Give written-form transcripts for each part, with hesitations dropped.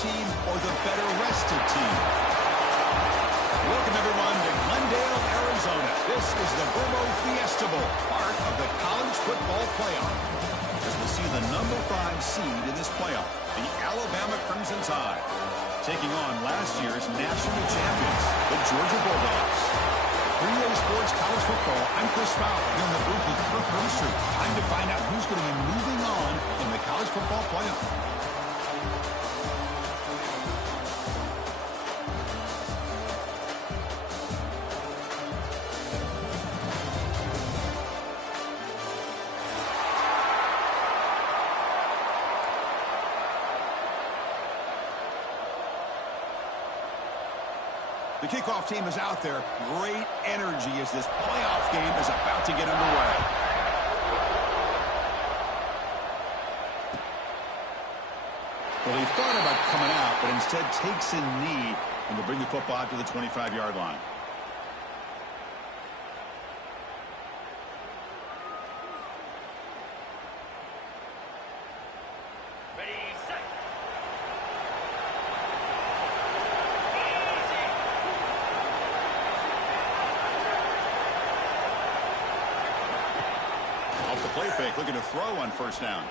team or the better rested team? Welcome, everyone, to Glendale, Arizona. This is the BAMA Fiesta Bowl, part of the college football playoff. As we'll see the number 5 seed in this playoff, the Alabama Crimson Tide, taking on last year's national champions, the Georgia Bulldogs. For UGA Sports College Football, I'm Chris Fowler, here in the booth with Kirk Herbstreit. Time to find out who's going to be moving on in the college football playoff. The kickoff team is out there. Great energy as this playoff game is about to get underway. Well, he thought about coming out, but instead takes a knee and will bring the football out to the 25-yard line. Play fake, looking to throw on first down.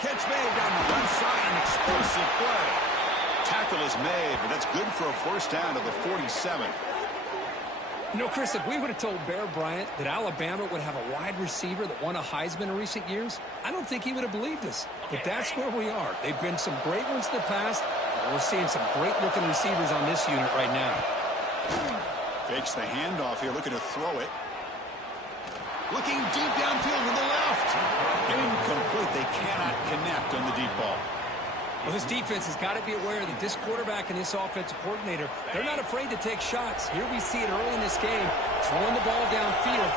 Catch made down the one side, an explosive play. Tackle is made, but that's good for a first down to the 47. You know, Chris, if we would have told Bear Bryant that Alabama would have a wide receiver that won a Heisman in recent years, I don't think he would have believed us. But that's where we are. They've been some great ones in the past, and we're seeing some great-looking receivers on this unit right now. Fakes the handoff here, looking to throw it. Looking deep downfield to the left. Incomplete. They cannot connect on the deep ball. Well, this defense has got to be aware that this quarterback and this offensive coordinator, they're not afraid to take shots. Here we see it early in this game, throwing the ball downfield.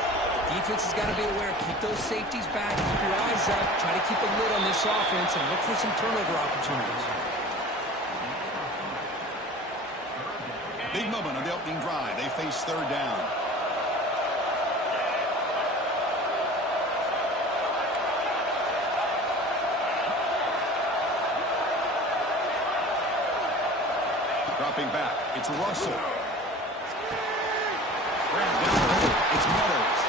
The defense has got to be aware. Keep those safeties back. Keep your eyes up. Try to keep a lid on this offense and look for some turnover opportunities. Big moment on the opening drive. They face third down. Dropping back, it's Russell. Grabbed down the middle, it's Meadows.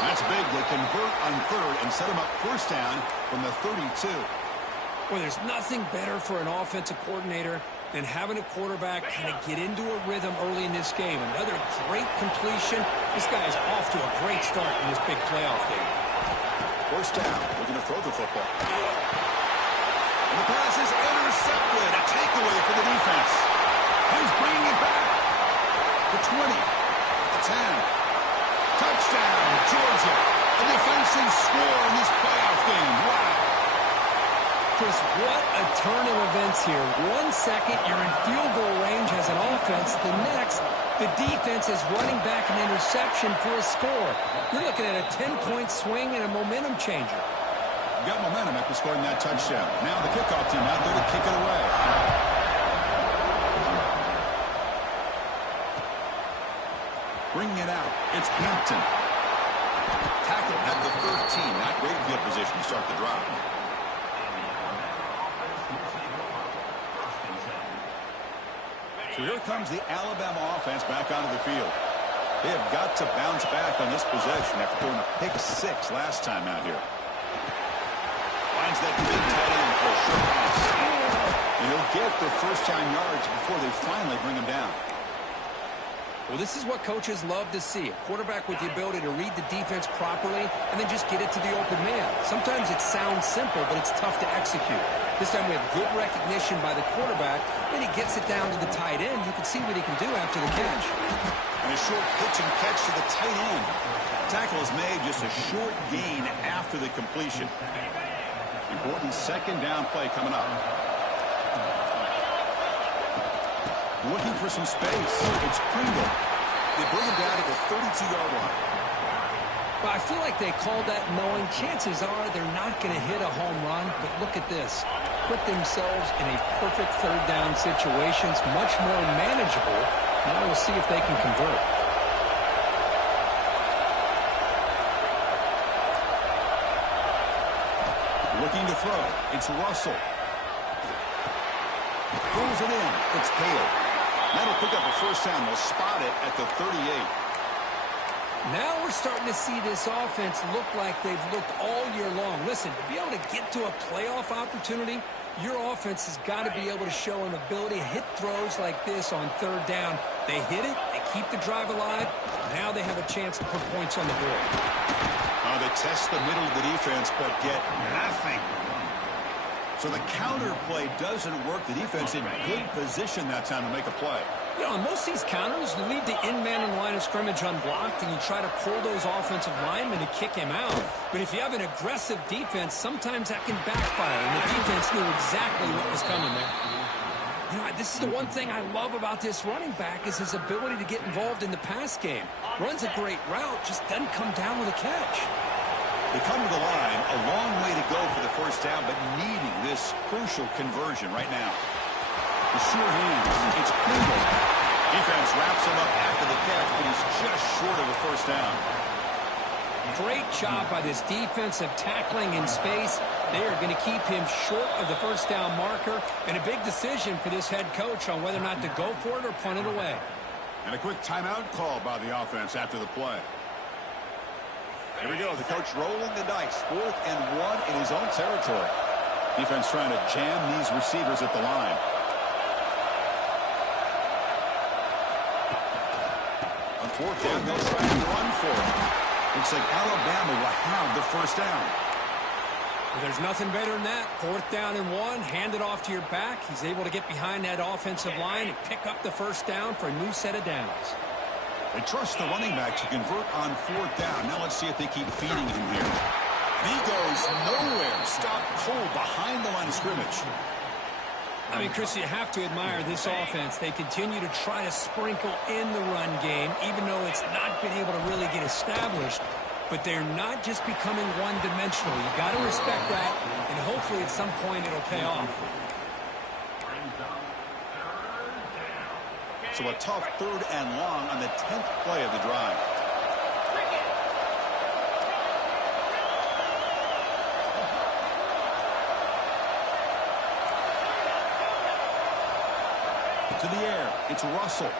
That's big. They convert on third and set him up first down from the 32. Well, there's nothing better for an offensive coordinator than having a quarterback kind of get into a rhythm early in this game. Another great completion. This guy is off to a great start in this big playoff game. First down, looking to throw the football. And the pass is intercepted. A takeaway for the defense. He's bringing it back. The 20, the 10. Touchdown, Georgia. A defensive score in this playoff game. Wow. Chris, what a turn of events here. 1 second, you're in field goal range as an offense. The next, the defense is running back an interception for a score. You're looking at a 10-point swing and a momentum changer. You got momentum after scoring that touchdown. Now the kickoff team out there to kick it away. Bringing it out, it's Hampton. Tackle at the 13. Not great field position to start the drive. So here comes the Alabama offense back onto the field. They have got to bounce back on this possession after throwing a pick 6 last time out here. Finds that big tight end for a short pass. And he'll get the first-time yards before they finally bring him down. Well, this is what coaches love to see. A quarterback with the ability to read the defense properly and then just get it to the open man. Sometimes it sounds simple, but it's tough to execute. This time we have good recognition by the quarterback. Then he gets it down to the tight end. You can see what he can do after the catch. And a short pitch and catch to the tight end. Tackle is made, just a short gain after the completion. Important second down play coming up. Looking for some space. It's Pringle. They bring him down to the 32-yard line. Well, I feel like they called that knowing chances are they're not going to hit a home run. But look at this. Put themselves in a perfect third down situation. It's much more manageable. Now we'll see if they can convert. Looking to throw. It's Russell. pulls it in. It's Hale. That'll pick up a first down. They'll spot it at the 38. Now we're starting to see this offense look like they've looked all year long. Listen, to be able to get to a playoff opportunity, your offense has got to be able to show an ability to hit throws like this on third down. They hit it, they keep the drive alive. Now they have a chance to put points on the board. They test the middle of the defense, but get nothing. So the counter play doesn't work. The defense in good position that time to make a play. You know, on most of these counters, you leave the in-man in the line of scrimmage unblocked, and you try to pull those offensive linemen to kick him out. But if you have an aggressive defense, sometimes that can backfire, and the defense knew exactly what was coming there. You know, this is the one thing I love about this running back is his ability to get involved in the pass game. Runs a great route, just doesn't come down with a catch. They come to the line, a long way to go for the first down, but needing this crucial conversion right now. The sure hands, it's Pringle. Defense wraps him up after the catch, but he's just short of a first down. Great job by this defensive tackling in space. They are going to keep him short of the first down marker, and a big decision for this head coach on whether or not to go for it or punt it away. And a quick timeout call by the offense after the play. Here we go, the coach rolling the dice. 4th and 1 in his own territory. Defense trying to jam these receivers at the line. On 4th down, they'll try to run for it. Looks like Alabama will have the first down. Well, there's nothing better than that. 4th down and 1, hand it off to your back. He's able to get behind that offensive line and pick up the first down for a new set of downs. They trust the running back to convert on 4th down. Now let's see if they keep feeding him here. He goes nowhere. Stop cold behind the line of scrimmage. I mean, Chris, you have to admire this offense. They continue to try to sprinkle in the run game, even though it's not been able to really get established. But they're not just becoming one-dimensional. You got to respect that, and hopefully at some point it'll pay off. So a tough 3rd and long on the 10th play of the drive. To the air, it's Russell.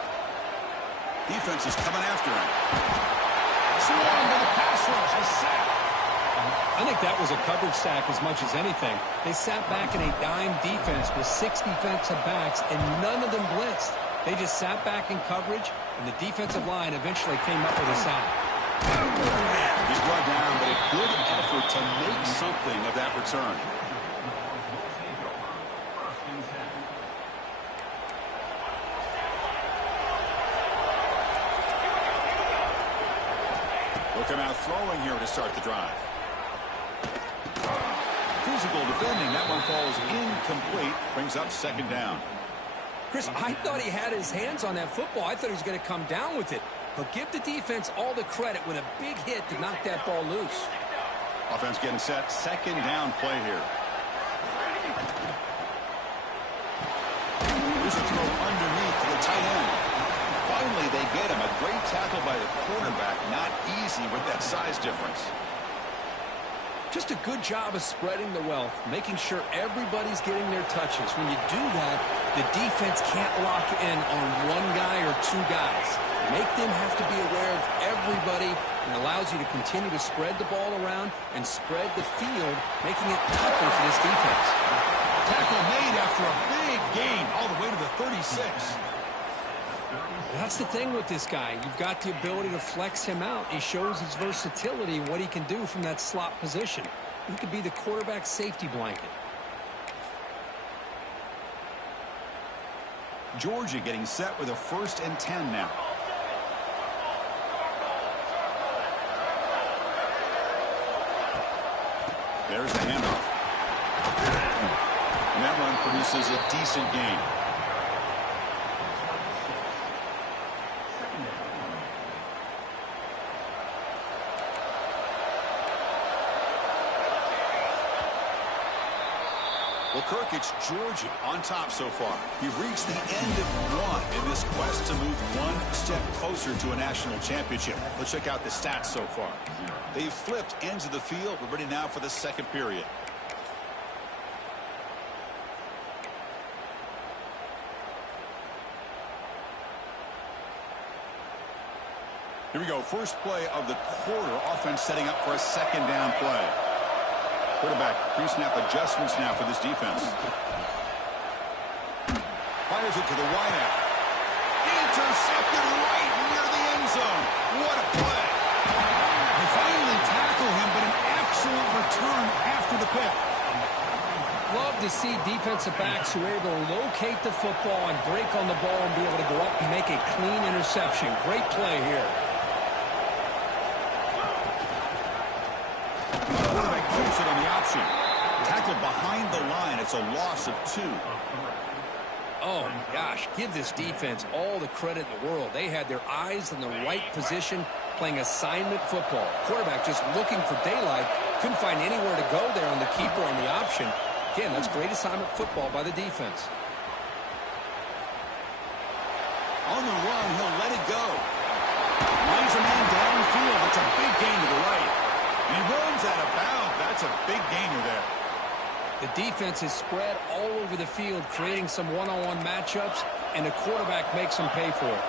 Defense is coming after him. Swarm with a pass rush, a sack. I think that was a coverage sack as much as anything. They sat back in a dime defense with 6 defensive backs, and none of them blitzed. They just sat back in coverage, and the defensive line eventually came up with a sack. He's brought down, but a good effort to make something of that return. They'll come out throwing here to start the drive. Physical defending. That one falls incomplete. Brings up 2nd down. Chris, I thought he had his hands on that football. I thought he was going to come down with it. But give the defense all the credit with a big hit to knock that ball loose. Offense getting set. 2nd down play here. Here's a throw underneath to the tight end. Finally, they get him. A great tackle by the quarterback. Not easy with that size difference. Just a good job of spreading the wealth, making sure everybody's getting their touches. When you do that, the defense can't lock in on one guy or 2 guys. Make them have to be aware of everybody, and allows you to continue to spread the ball around and spread the field, making it tougher for this defense. Tackle made after a big gain all the way to the 36. That's the thing with this guy. You've got the ability to flex him out. He shows his versatility and what he can do from that slot position. He could be the quarterback safety blanket. Georgia getting set with a 1st and 10 now. There's the handoff. And that run produces a decent gain. Well, Kirk, it's Georgia on top so far. You've reached the end of 1 in this quest to move 1 step closer to a national championship. Let's check out the stats so far. They've flipped ends of the field. We're ready now for the 2nd period. Here we go. First play of the quarter. Offense setting up for a second down play. Quarterback pre-snap adjustments now for this defense. Fires it to the wideout. Intercepted right near the end zone. What a play. They finally tackle him, but an excellent return after the pick. Love to see defensive backs who are able to locate the football and break on the ball and be able to go up and make a clean interception. Great play here. Quarterback keeps it on the option. Tackled behind the line. It's a loss of 2. Oh, my gosh. Give this defense all the credit in the world. They had their eyes in the right position playing assignment football. Quarterback just looking for daylight. Couldn't find anywhere to go there on the keeper on the option. Again, that's great assignment football by the defense. On the run, he'll let it go. Lays a man downfield. It's a big gain to the right. He runs out of bounds. That's a big gainer there. The defense is spread all over the field, creating some one-on-one matchups, and the quarterback makes them pay for it.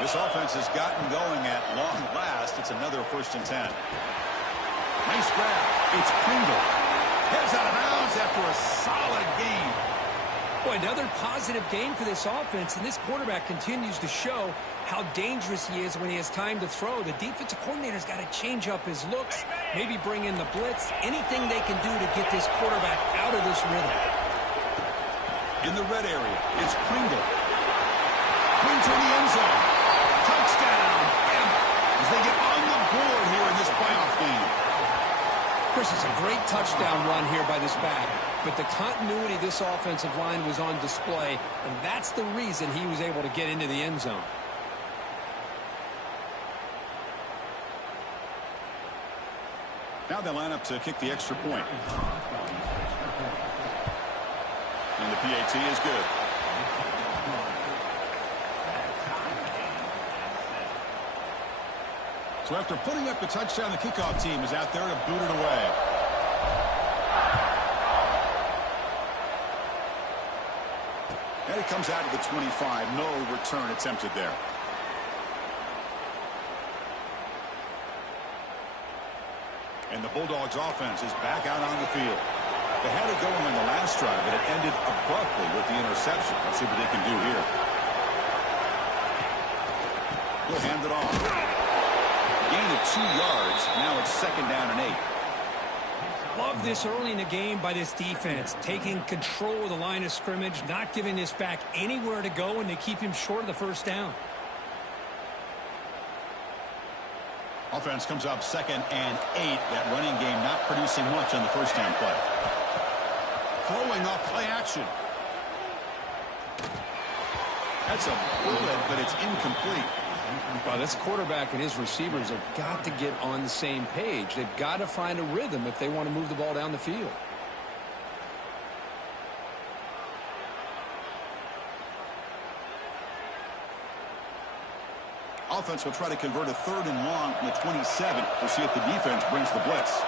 This offense has gotten going at long last. It's another 1st and 10. Nice grab. It's Pringle. Heads out of bounds after a solid game. Boy, another positive game for this offense, and this quarterback continues to show how dangerous he is when he has time to throw. The defensive coordinator's got to change up his looks, maybe bring in the blitz, anything they can do to get this quarterback out of this rhythm. In the red area, it's Pringle. Clean to the end zone. Touchdown, Bama, as they get on the board here in this playoff game. Of course, it's a great touchdown run here by this back, but the continuity of this offensive line was on display, and that's the reason he was able to get into the end zone. Now they line up to kick the extra point. And the PAT is good. So after putting up the touchdown, the kickoff team is out there to boot it away. And it comes out to the 25. No return attempted there. And the Bulldogs offense is back out on the field. They had it going on the last drive, but it ended abruptly with the interception. Let's see what they can do here. He'll hand it off. Gain of 2 yards. Now it's 2nd down and 8. Love this early in the game by this defense, taking control of the line of scrimmage, not giving this back anywhere to go, and they keep him short of the 1st down. Offense comes up 2nd and 8. That running game not producing much on the 1st down play. Throwing off play action. That's a bullet, but it's incomplete. Well, this quarterback and his receivers have got to get on the same page. They've got to find a rhythm if they want to move the ball down the field. Offense will try to convert a 3rd and long from the 27. We'll see if the defense brings the blitz.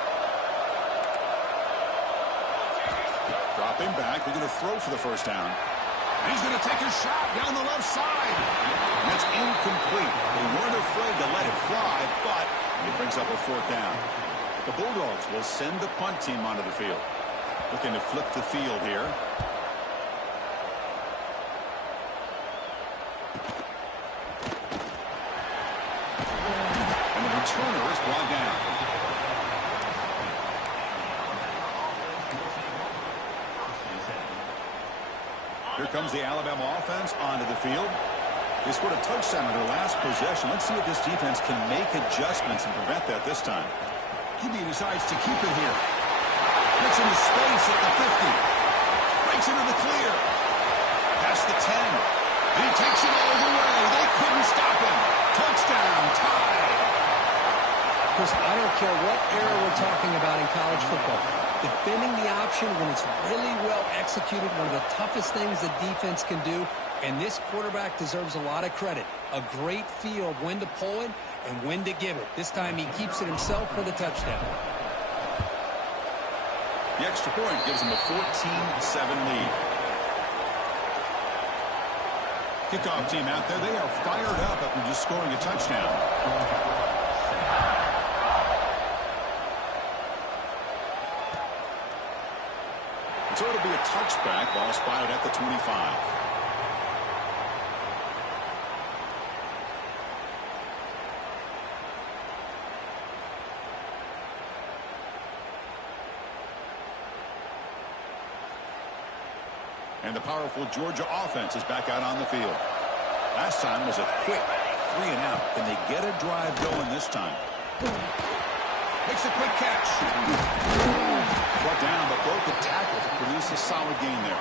Dropping back. They're going to throw for the 1st down. And he's going to take a shot down the left side. And that's incomplete. They weren't afraid to let it fly, but it brings up a 4th down. The Bulldogs will send the punt team onto the field. Looking to flip the field here. And the returner is brought down. Here comes the Alabama offense onto the field. They scored a touchdown on their last possession. Let's see if this defense can make adjustments and prevent that this time. QB decides to keep it here. Gets into space at the 50. Breaks into the clear. Past the 10. And he takes it all the way. They couldn't stop him. Touchdown, tie. Chris, I don't care what era we're talking about in college football. Defending the option when it's really well executed, one of the toughest things the defense can do, and this quarterback deserves a lot of credit. A great feel of when to pull it and when to give it. This time he keeps it himself for the touchdown. The extra point gives him a 14-7 lead. Kickoff team out there, they are fired up after just scoring a touchdown. So it'll be a touchback. Ball spotted at the 25. And the powerful Georgia offense is back out on the field. Last time was a quick 3-and-out. Can they get a drive going this time? Makes a quick catch. Brought down, but broke the tackle to produce a solid gain there.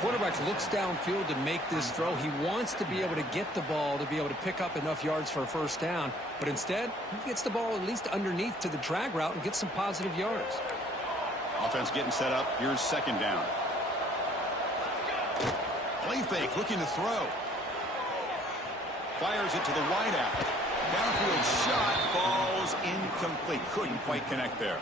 Quarterback looks downfield to make this throw. He wants to be able to get the ball to be able to pick up enough yards for a first down. But instead, he gets the ball at least underneath to the drag route and gets some positive yards. Offense getting set up. Here's second down. Play fake, looking to throw. Fires it to the wideout. Downfield shot falls incomplete. Couldn't quite connect there.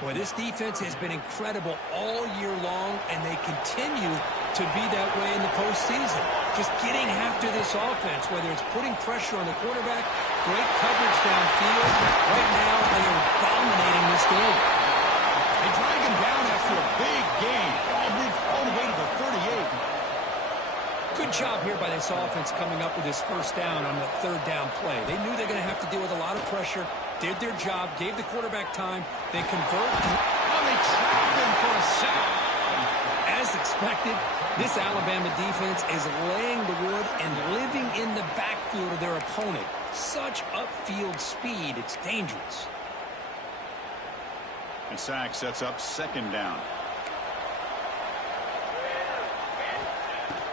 Boy, this defense has been incredible all year long, and they continue to be that way in the postseason. Just getting after this offense, whether it's putting pressure on the quarterback, great coverage downfield. Right now, they are dominating this game. They drag him down after a big gain. All the way to the 38. Good job here by this offense coming up with this first down on the third down play. They knew they're going to have to deal with a lot of pressure, did their job, gave the quarterback time. They convert. Oh, they trapped him for a sack. As expected, this Alabama defense is laying the wood and living in the backfield of their opponent. Such upfield speed, it's dangerous. And sack sets up second down.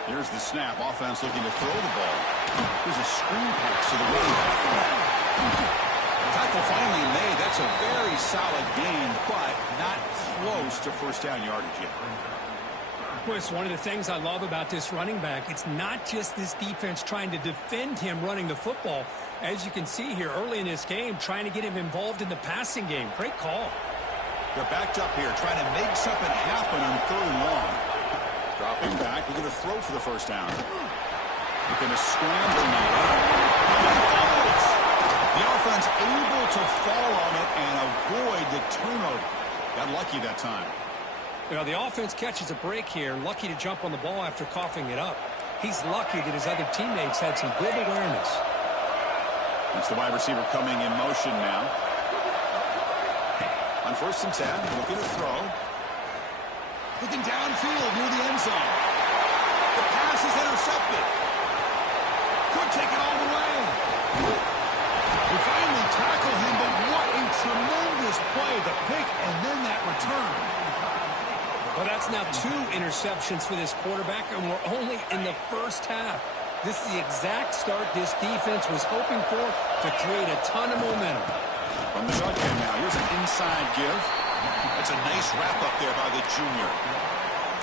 Here's the snap. Offense looking to throw the ball. Here's a screen pass to the running back. Tackle finally made. That's a very solid gain, but not close to first down yardage yet. Well, it's one of the things I love about this running back. It's not just this defense trying to defend him running the football. As you can see here early in this game, trying to get him involved in the passing game. Great call. They're backed up here, trying to make something happen on third and long. Dropping back, we're going to throw for the first down. We're going to scramble now. The offense able to fall on it and avoid the turnover. Got lucky that time. You know, the offense catches a break here, lucky to jump on the ball after coughing it up. He's lucky that his other teammates had some good awareness. It's the wide receiver coming in motion now. On first and 10, looking to throw. Looking downfield near the end zone. The pass is intercepted. Could take it all the way. We finally tackle him, but what a tremendous play. The pick and then that return. Well, that's now 2 interceptions for this quarterback, and we're only in the first half. This is the exact start this defense was hoping for to create a ton of momentum. From the shotgun now, here's an inside give. That's a nice wrap up there by the junior.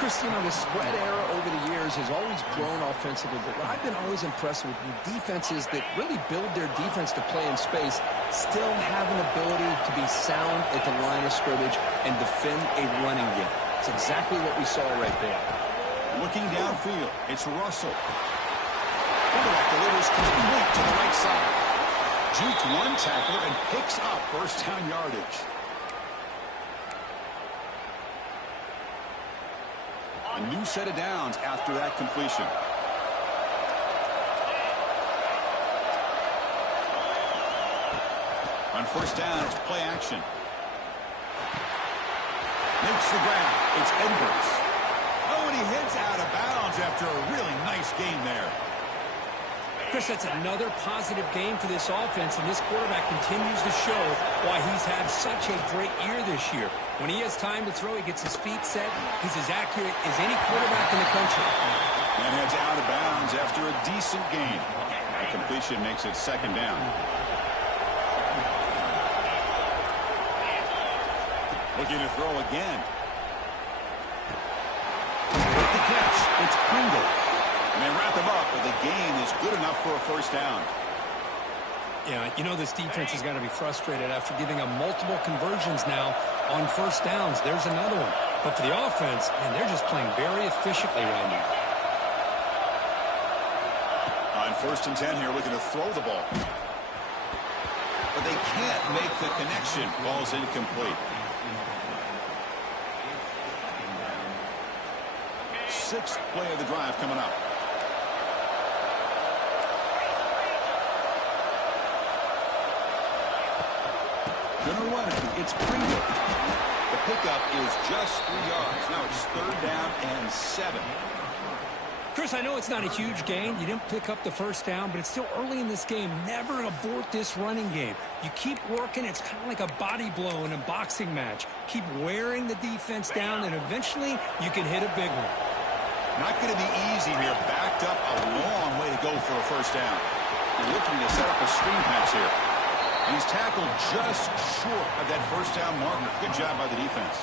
Chris, you know, the spread era over the years has always grown offensively, but what I've been always impressed with the defenses that really build their defense to play in space still have an ability to be sound at the line of scrimmage and defend a running game. It's exactly what we saw right there. Looking downfield, it's Russell. Quarterback delivers complete to the right side. Juked one tackler and picks up first down yardage. A new set of downs after that completion. On first down, it's play action. Makes the grab. It's Edwards. Oh, and he hits out of bounds after a really nice game there. Chris, that's another positive game for this offense, and this quarterback continues to show why he's had such a great year this year. When he has time to throw, he gets his feet set. He's as accurate as any quarterback in the country. And heads out of bounds after a decent gain. A completion makes it second down. Looking to throw again. With the catch, it's Pringle. And they wrap him up, but the gain is good enough for a first down. Yeah, you know this defense is going to be frustrated after giving them multiple conversions now on first downs. There's another one. But for the offense, man, they're just playing very efficiently right now. First and 10 here, looking to throw the ball. But they can't make the connection. Ball's incomplete. Sixth play of the drive coming up. Gonna run it. It's Pringle. The pickup is just 3 yards. Now it's 3rd down and 7. Chris, I know it's not a huge gain. You didn't pick up the first down, but it's still early in this game. Never abort this running game. You keep working. It's kind of like a body blow in a boxing match. Keep wearing the defense down, and eventually you can hit a big one. Not going to be easy here. Backed up a long way to go for a first down. They're looking to set up a screen pass here. And he's tackled just short of that first down marker. Good job by the defense.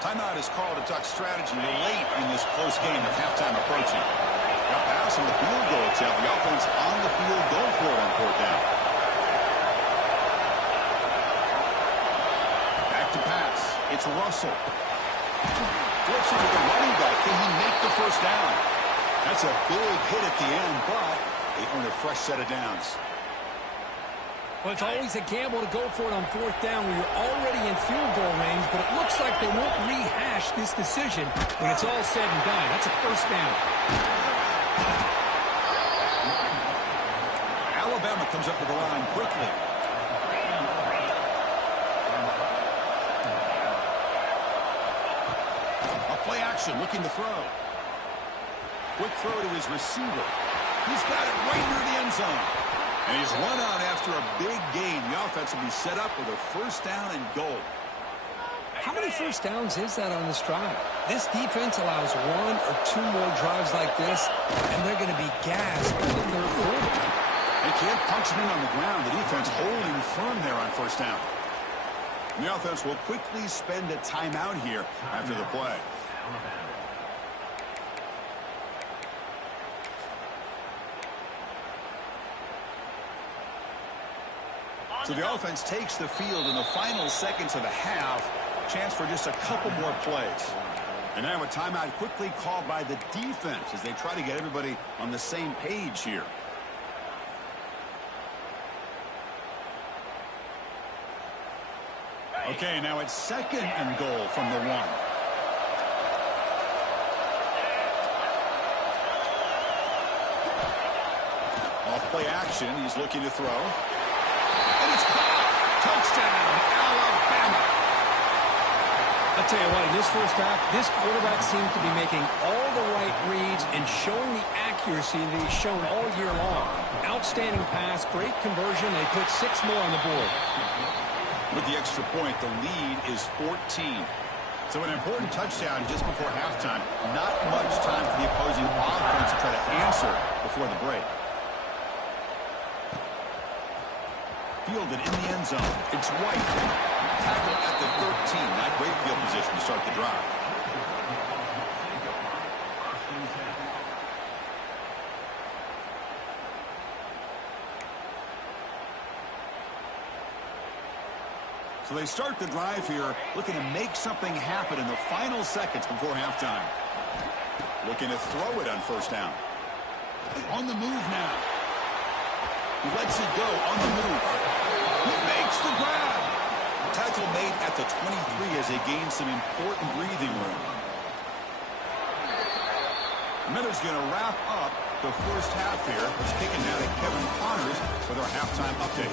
Timeout is called to talk strategy late in this close game with halftime approaching. Got pass on the field goal attempt. The offense on the field going for it on 4th down. Back to pass. It's Russell. Flips into the running back. Can he make the first down? That's a big hit at the end, but they earn a fresh set of downs. Well, it's always a gamble to go for it on 4th down when you're already in field goal range, but it looks like they won't rehash this decision when it's all said and done. That's a first down. Alabama comes up to the line quickly. A play action, looking to throw. Quick throw to his receiver. He's got it right near the end zone. And he's run out after a big gain. The offense will be set up with a first down and goal. How many first downs is that on this drive? This defense allows 1 or 2 more drives like this, and they're going to be gassed in the 3rd quarter. They can't punch it in on the ground. The defense holding firm there on first down. And the offense will quickly spend a timeout here after the play. So the offense takes the field in the final seconds of the half. Chance for just a couple more plays. And now a timeout quickly called by the defense as they try to get everybody on the same page here. Okay, now it's 2nd and goal from the 1. Off play action, he's looking to throw. And it's caught. Touchdown, Alabama. I'll tell you what, in this first half, this quarterback seems to be making all the right reads and showing the accuracy that he's shown all year long. Outstanding pass, great conversion. They put 6 more on the board. With the extra point, the lead is 14. So an important touchdown just before halftime. Not much time for the opposing offense to try to answer before the break. Fielded in the end zone. It's White. Tackle at the 13. Not great field position to start the drive. So they start the drive here, looking to make something happen in the final seconds before halftime. Looking to throw it on first down. On the move now. He lets it go on the move. He makes the grab. Tackle made at the 23 as they gain some important breathing room. And then it's going to wrap up the first half here. It's kicking down to Kevin Connors with our halftime update.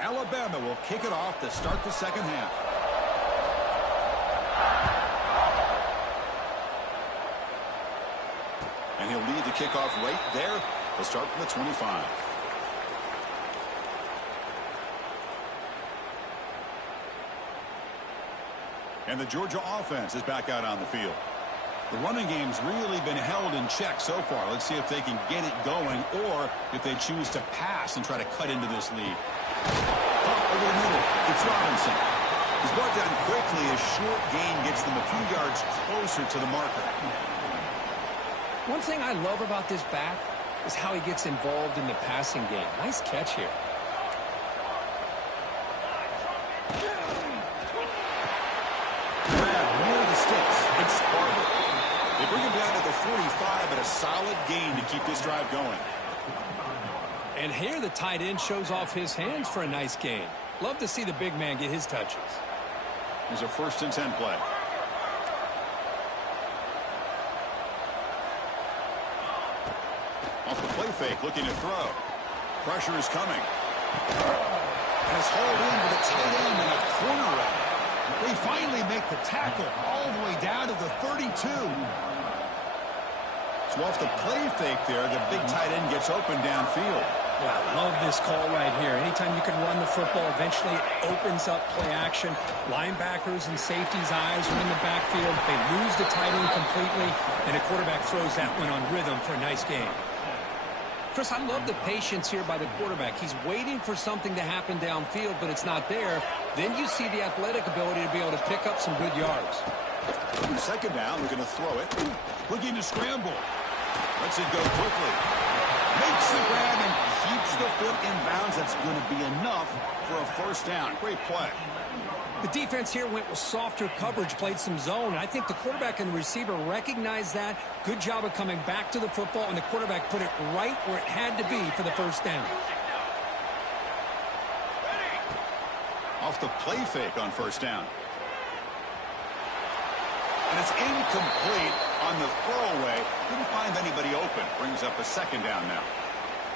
Alabama will kick it off to start the second half. And he'll lead the kickoff right there. They'll start from the 25. And the Georgia offense is back out on the field. The running game's really been held in check so far. Let's see if they can get it going or if they choose to pass and try to cut into this lead. Pump over the middle. It's Robinson. He's brought down quickly. A short gain gets them a few yards closer to the marker. One thing I love about this back is how he gets involved in the passing game. Nice catch here. Grab near the sticks. It's Barber. Bring him down to the 45, and a solid gain to keep this drive going. And here the tight end shows off his hands for a nice gain. Love to see the big man get his touches. Here's a 1st and 10 play. Off the play fake, looking to throw. Pressure is coming. And it's hauled in with a tight end and a corner route. They finally make the tackle all the way down to the 32. So off the play fake there, the big tight end gets open downfield. Wow, love this call right here. Anytime you can run the football, eventually it opens up play action. Linebackers and safeties' eyes are in the backfield. They lose the tight end completely, and the quarterback throws that one on rhythm for a nice game. Chris, I love the patience here by the quarterback. He's waiting for something to happen downfield, but it's not there. Then you see the athletic ability to be able to pick up some good yards. 2nd down, we're going to throw it. Looking to scramble. Lets it go quickly. Makes the grab and keeps the foot in bounds. That's going to be enough for a 1st down. Great play. The defense here went with softer coverage, played some zone. I think the quarterback and the receiver recognized that. Good job of coming back to the football, and the quarterback put it right where it had to be for the 1st down. Off the play fake on 1st down. And it's incomplete on the throwaway. Didn't find anybody open. Brings up a 2nd down now.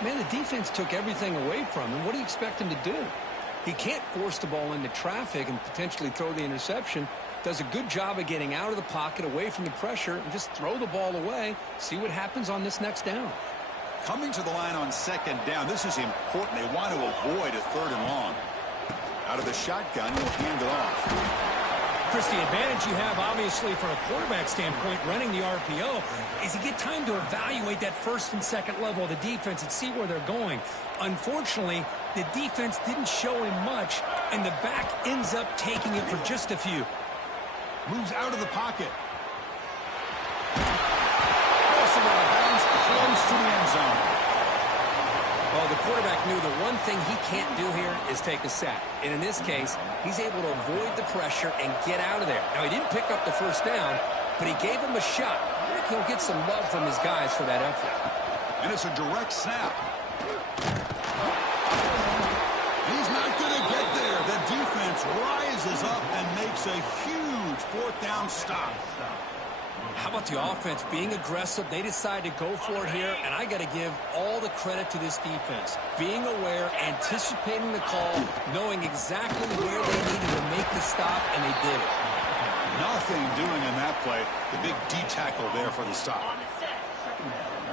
Man, the defense took everything away from him. What do you expect him to do? He can't force the ball into traffic and potentially throw the interception. Does a good job of getting out of the pocket, away from the pressure, and just throw the ball away. See what happens on this next down. Coming to the line on 2nd down. This is important. They want to avoid a 3rd and long. Out of the shotgun, he'll hand it off. Chris, the advantage you have, obviously, from a quarterback standpoint, running the RPO, is you get time to evaluate that 1st and 2nd level of the defense and see where they're going. Unfortunately, the defense didn't show him much, and the back ends up taking it for just a few. Moves out of the pocket. Also out of bounds, close to the end zone. Well, the quarterback knew the one thing he can't do here is take a sack. And in this case, he's able to avoid the pressure and get out of there. Now, he didn't pick up the 1st down, but he gave him a shot. I think he'll get some love from his guys for that effort. And it's a direct snap. He's not going to get there. The defense rises up and makes a huge 4th down stop. How about the offense being aggressive? They decide to go for it here, and I got to give all the credit to this defense. Being aware, anticipating the call, knowing exactly where they needed to make the stop, and they did it. Nothing doing in that play. The big D tackle there for the stop.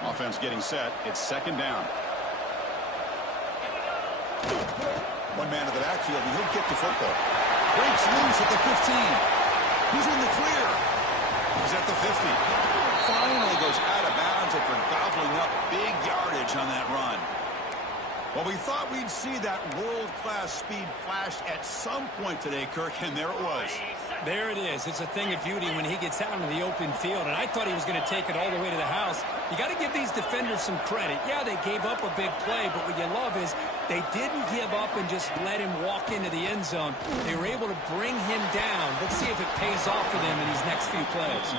Offense getting set. It's 2nd down. One man to the backfield, and he'll get the football. Breaks loose at the 15. He's in the clear. He's at the 50. Finally goes out of bounds after gobbling up big yardage on that run. Well, we thought we'd see that world-class speed flash at some point today, Kirk, and there it was. There it is. It's a thing of beauty when he gets out in the open field, and I thought he was going to take it all the way to the house. You got to give these defenders some credit. Yeah, they gave up a big play, but what you love is they didn't give up and just let him walk into the end zone. They were able to bring him down. Let's see if it pays off for them in these next few plays.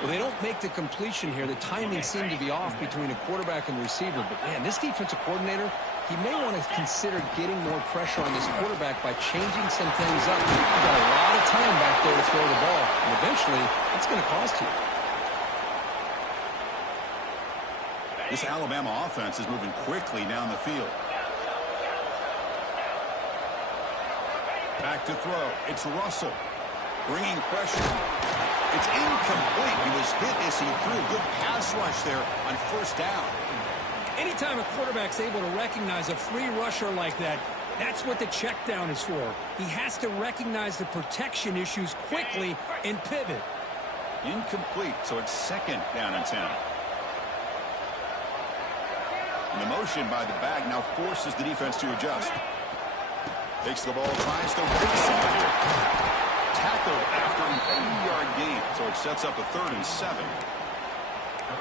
Well, they don't make the completion here. The timing seemed to be off between a quarterback and receiver. But, man, this defensive coordinator, he may want to consider getting more pressure on this quarterback by changing some things up. You've got a lot of time back there to throw the ball. And eventually, it's going to cost you. This Alabama offense is moving quickly down the field. Back to throw. It's Russell. Bringing pressure. It's incomplete. He was hit as he threw a good pass rush there on 1st down. Anytime a quarterback's able to recognize a free rusher like that, that's what the check down is for. He has to recognize the protection issues quickly and pivot. Incomplete, so it's 2nd down and 10. And the motion by the back now forces the defense to adjust. Takes the ball, tries to race somebody. Tackled after an 80-yard gain, so it sets up a 3rd and 7.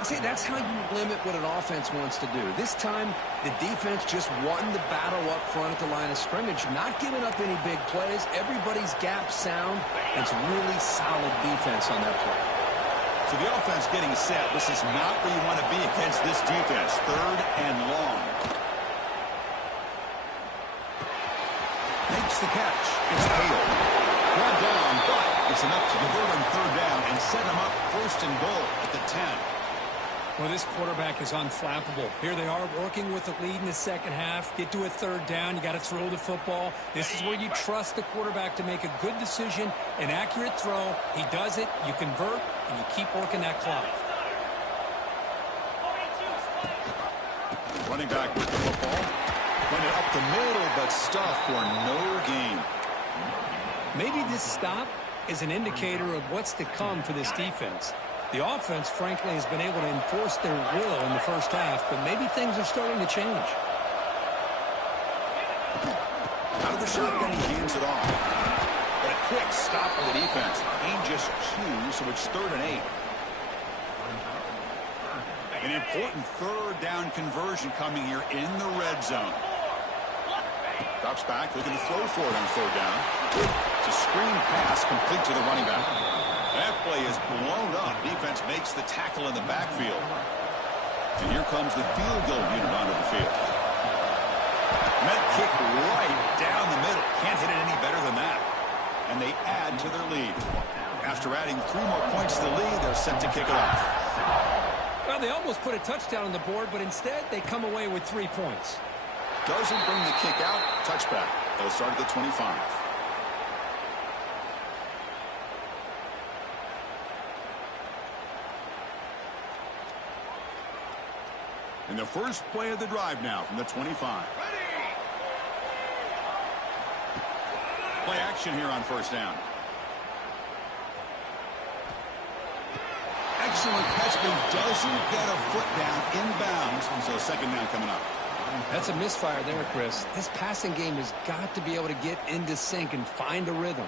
See, that's how you limit what an offense wants to do. This time, the defense just won the battle up front at the line of scrimmage, not giving up any big plays. Everybody's gap sound. It's really solid defense on that play. So the offense getting set. This is not where you want to be against this defense. 3rd and long. Makes the catch. It's Hale. Brought down, but it's enough to convert on 3rd down and set him up 1st and goal at the 10. Well, this quarterback is unflappable. Here they are working with the lead in the second half. Get to a 3rd down. You got to throw the football. This is where you trust the quarterback to make a good decision, an accurate throw. He does it, you convert, and you keep working that clock. Running back with the football. Run it up the middle, but stuffed for no gain. Maybe this stop is an indicator of what's to come for this defense. The offense, frankly, has been able to enforce their will in the first half, but maybe things are starting to change. Out of the shotgun, he hands it off. But a quick stop of the defense. Gain just 2, so it's 3rd and 8. An important 3rd down conversion coming here in the red zone. Drops back, looking to throw for it on 3rd down. It's a screen pass complete to the running back. That play is blown up. Defense makes the tackle in the backfield. And here comes the field goal unit onto the field. Met kick right down the middle. Can't hit it any better than that. And they add to their lead. After adding 3 more points to the lead, they're set to kick it off. Well, they almost put a touchdown on the board, but instead they come away with 3 points. Doesn't bring the kick out. Touchback. They'll start at the 25. And the first play of the drive now from the 25. Play action here on 1st down. Excellent catch, but doesn't get a foot down inbounds. So 2nd down coming up. That's a misfire there, Chris. This passing game has got to be able to get into sync and find a rhythm.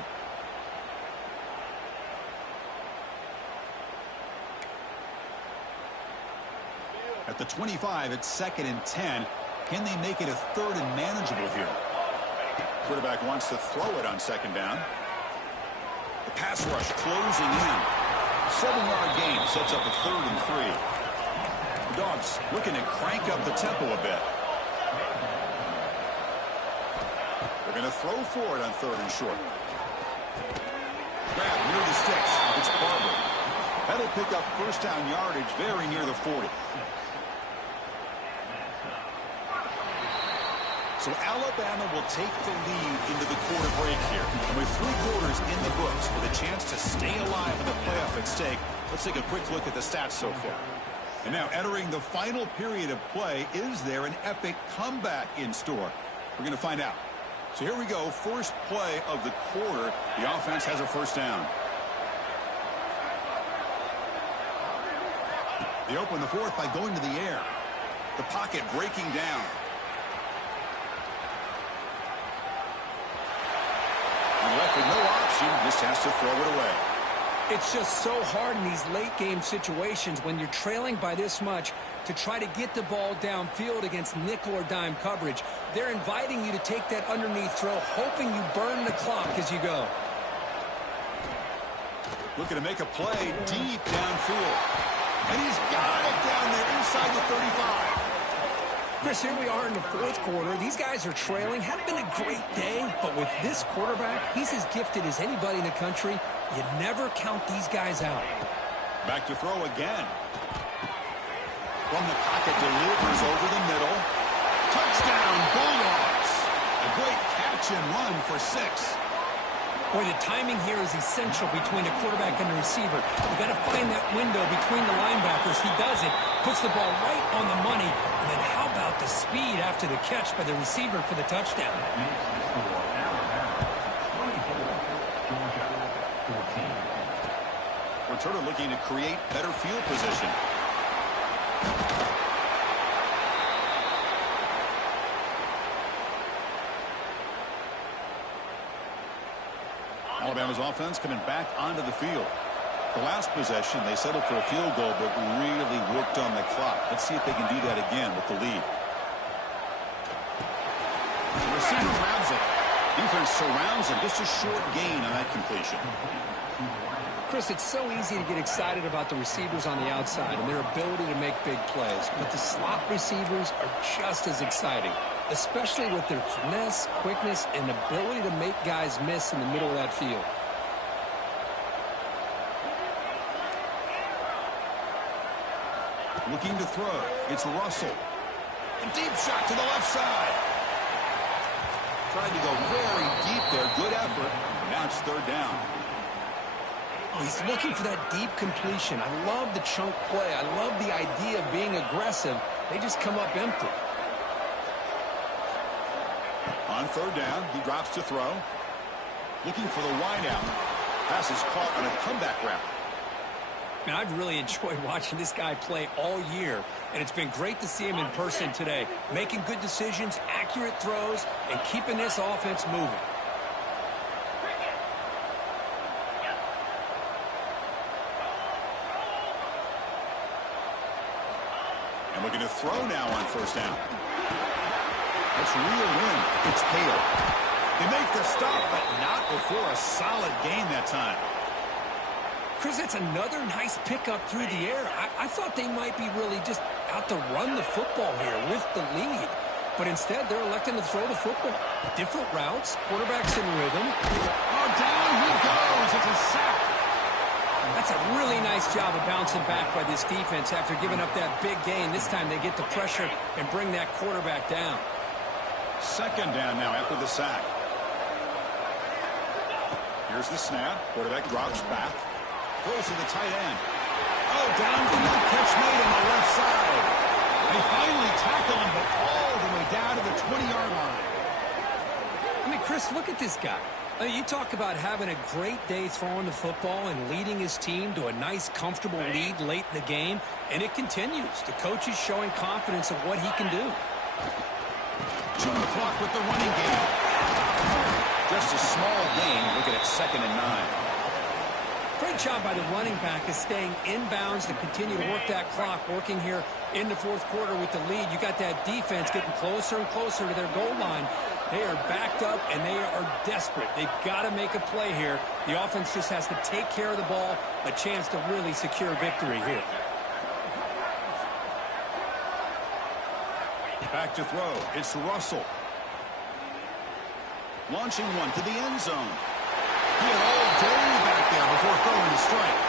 At the 25, it's 2nd and 10. Can they make it a 3rd and manageable here? Quarterback wants to throw it on 2nd down. The pass rush closing in. 7-yard gain sets up a 3rd and 3. The Dogs looking to crank up the tempo a bit. They're going to throw for it on 3rd and short. Grab near the sticks. It's Barber. That'll pick up 1st down yardage very near the 40. So Alabama will take the lead into the quarter break here. And with 3 quarters in the books with a chance to stay alive in the playoff at stake, let's take a quick look at the stats so far. And now entering the final period of play, is there an epic comeback in store? We're going to find out. So here we go. First play of the quarter. The offense has a 1st down. They open the 4th by going to the air. The pocket breaking down. And left with no option, just has to throw it away. It's just so hard in these late game situations when you're trailing by this much to try to get the ball downfield against nickel or dime coverage. They're inviting you to take that underneath throw, hoping you burn the clock as you go. Looking to make a play deep downfield. And he's got it down there inside the 35. Chris, here we are in the 4th quarter. These guys are trailing. Hadn't been a great day, but with this quarterback, he's as gifted as anybody in the country. You never count these guys out. Back to throw again. From the pocket, delivers over the middle. Touchdown, Bulldogs. A great catch and run for 6. Boy, the timing here is essential between a quarterback and a receiver. You've got to find that window between the linebackers. He does it, puts the ball right on the money, and then how about the speed after the catch by the receiver for the touchdown? Returner looking to create better field position. Alabama's offense coming back onto the field. The last possession, they settled for a field goal, but really worked on the clock. Let's see if they can do that again with the lead. The receiver grabs it. Defense surrounds him. Just a short gain on that completion. Chris, it's so easy to get excited about the receivers on the outside and their ability to make big plays, but the slot receivers are just as exciting, especially with their finesse, quickness, and ability to make guys miss in the middle of that field. Looking to throw. It's Russell. A deep shot to the left side. Tried to go very deep there. Good effort. Now it's third down. Oh, he's looking for that deep completion. I love the chunk play. I love the idea of being aggressive. They just come up empty. On third down, he drops to throw. Looking for the wideout. Pass is caught on a comeback route. Man, I've really enjoyed watching this guy play all year, and it's been great to see him in person today, making good decisions, accurate throws, and keeping this offense moving. And looking to throw now on first down. That's real wind. It's Hale. They make the stop, but not before a solid gain that time. Chris, that's another nice pickup through the air. I thought they might be really just out to run the football here with the lead. But instead, they're electing to throw the football. Different routes, quarterback's in rhythm. Oh, down he goes. It's a sack. That's a really nice job of bouncing back by this defense after giving up that big gain. This time they get the pressure and bring that quarterback down. Second down now after the sack. Here's the snap. Quarterback drops back. Throws to the tight end. Oh, downfield catch made on the left side. They finally tackle him, but all the way down to the 20-yard line. I mean, Chris, look at this guy. I mean, you talk about having a great day throwing the football and leading his team to a nice, comfortable lead late in the game, and it continues. The coach is showing confidence of what he can do. Chew the clock with the running game. Just a small gain. Looking at 2nd and 9. Great job by the running back is staying inbounds to continue to work that clock, working here in the fourth quarter with the lead. You got that defense getting closer and closer to their goal line. They are backed up, and they are desperate. They've got to make a play here. The offense just has to take care of the ball, a chance to really secure victory here. Back to throw. It's Russell. Launching one to the end zone. He had all day back there before throwing the strike.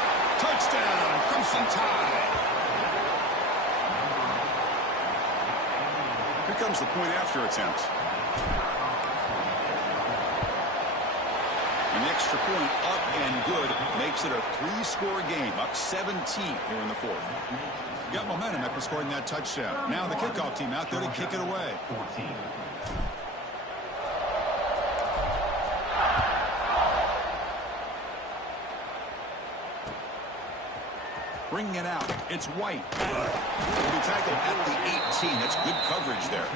Touchdown, Crimson Tide. Here comes the point after attempt. An extra point up and good makes it a 3-score game, up 17 here in the fourth. Got momentum after scoring that touchdown. Now the kickoff team out there to kick it away. Bringing it out. It's White. He'll be tackled at the 18. That's good coverage there.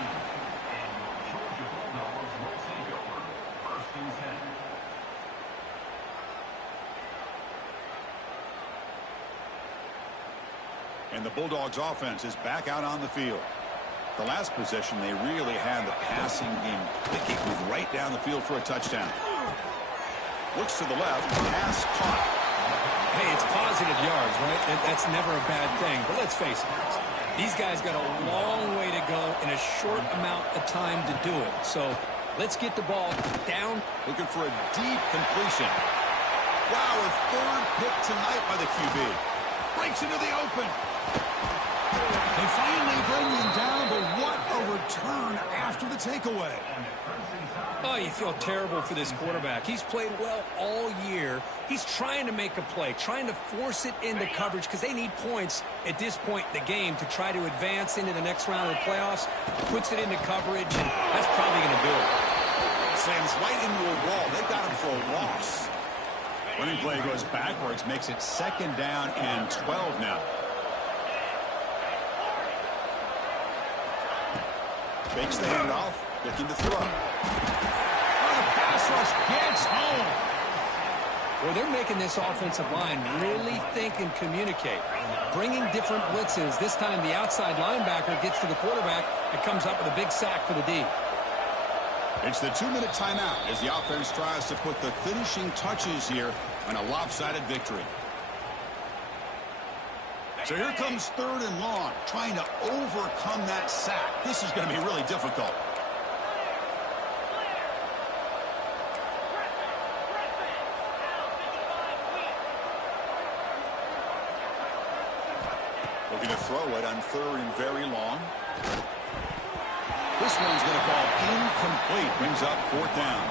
And the Bulldogs offense is back out on the field. The last possession, they really had the passing game clicking, moved right down the field for a touchdown. Looks to the left, pass caught. Hey, it's positive yards, right? That's never a bad thing. But let's face it, these guys got a long way to go in a short amount of time to do it. So let's get the ball down. Looking for a deep completion. Wow, a third pick tonight by the QB. Breaks into the open. They finally bring him down, but what a return after the takeaway. Oh, you feel terrible for this quarterback. He's played well all year. He's trying to make a play, trying to force it into coverage because they need points at this point in the game to try to advance into the next round of the playoffs. Puts it into coverage, and that's probably going to do it. Slams right into a wall. They got him for a loss. Running play goes backwards, makes it 2nd down and 12 now. Fakes the handoff, looking to throw. Oh, the pass rush gets home. Well, they're making this offensive line really think and communicate. Bringing different blitzes. This time the outside linebacker gets to the quarterback and comes up with a big sack for the D. It's the 2-minute timeout as the offense tries to put the finishing touches here on a lopsided victory. So here comes 3rd and long, trying to overcome that sack. This is going to be really difficult. Looking to throw it on 3rd and very long. This one's going to fall incomplete. Brings up 4th down.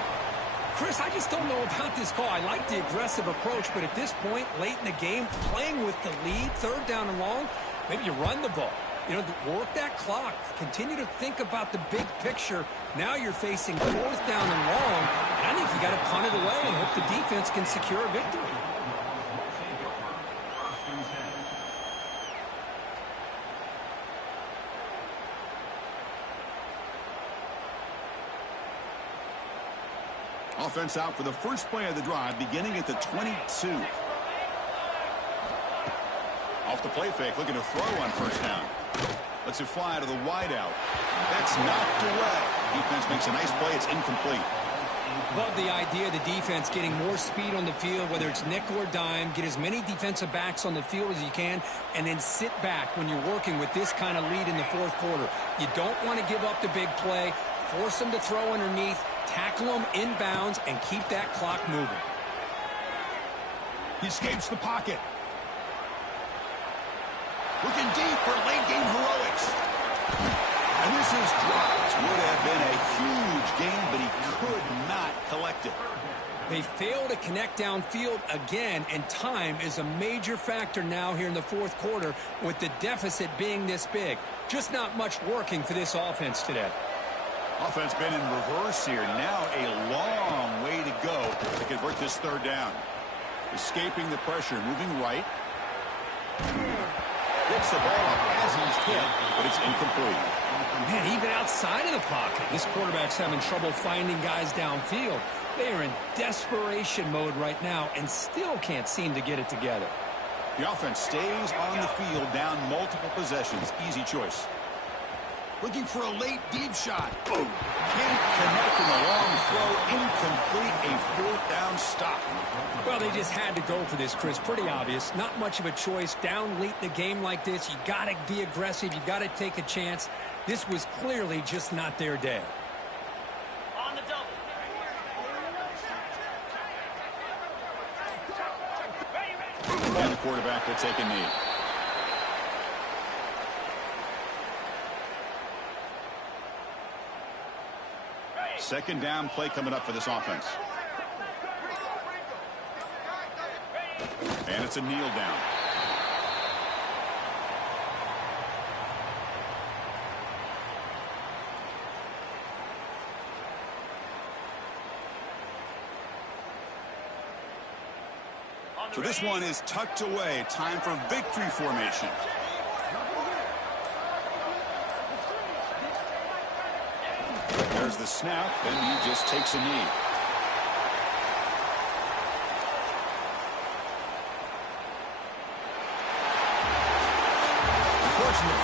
Chris, I just don't know about this call. I like the aggressive approach, but at this point, late in the game, playing with the lead, 3rd down and long, maybe you run the ball. You know, work that clock. Continue to think about the big picture. Now you're facing 4th down and long, and I think you got to punt it away and hope the defense can secure a victory. Offense out for the first play of the drive, beginning at the 22. Off the play fake, looking to throw on 1st down. Lets it fly to the wideout. That's knocked away. Defense makes a nice play. It's incomplete. Love the idea of the defense getting more speed on the field, whether it's nickel or dime. Get as many defensive backs on the field as you can, and then sit back when you're working with this kind of lead in the 4th quarter. You don't want to give up the big play. Force them to throw underneath. Tackle them inbounds and keep that clock moving. He escapes the pocket. Looking deep for late-game heroics. And this is dropped. Would have been a huge gain, but he could not collect it. They fail to connect downfield again, and time is a major factor now here in the 4th quarter with the deficit being this big. Just not much working for this offense today. Offense been in reverse here. Now a long way to go to convert this 3rd down. Escaping the pressure, moving right. Gets the ball up as he's hit, but it's incomplete. Man, even outside of the pocket, this quarterback's having trouble finding guys downfield. They are in desperation mode right now and still can't seem to get it together. The offense stays on the field, down multiple possessions. Easy choice. Looking for a late deep shot. Boom. Can't connect in the long throw. Incomplete. A 4th down stop. Well, they just had to go for this, Chris. Pretty obvious. Not much of a choice. Down late in the game like this, you got to be aggressive. You got to take a chance. This was clearly just not their day. On the double. And the quarterback will take a knee. Second down play coming up for this offense. And it's a kneel down. So this one is tucked away. Time for victory formation. There's the snap, and he just takes a knee.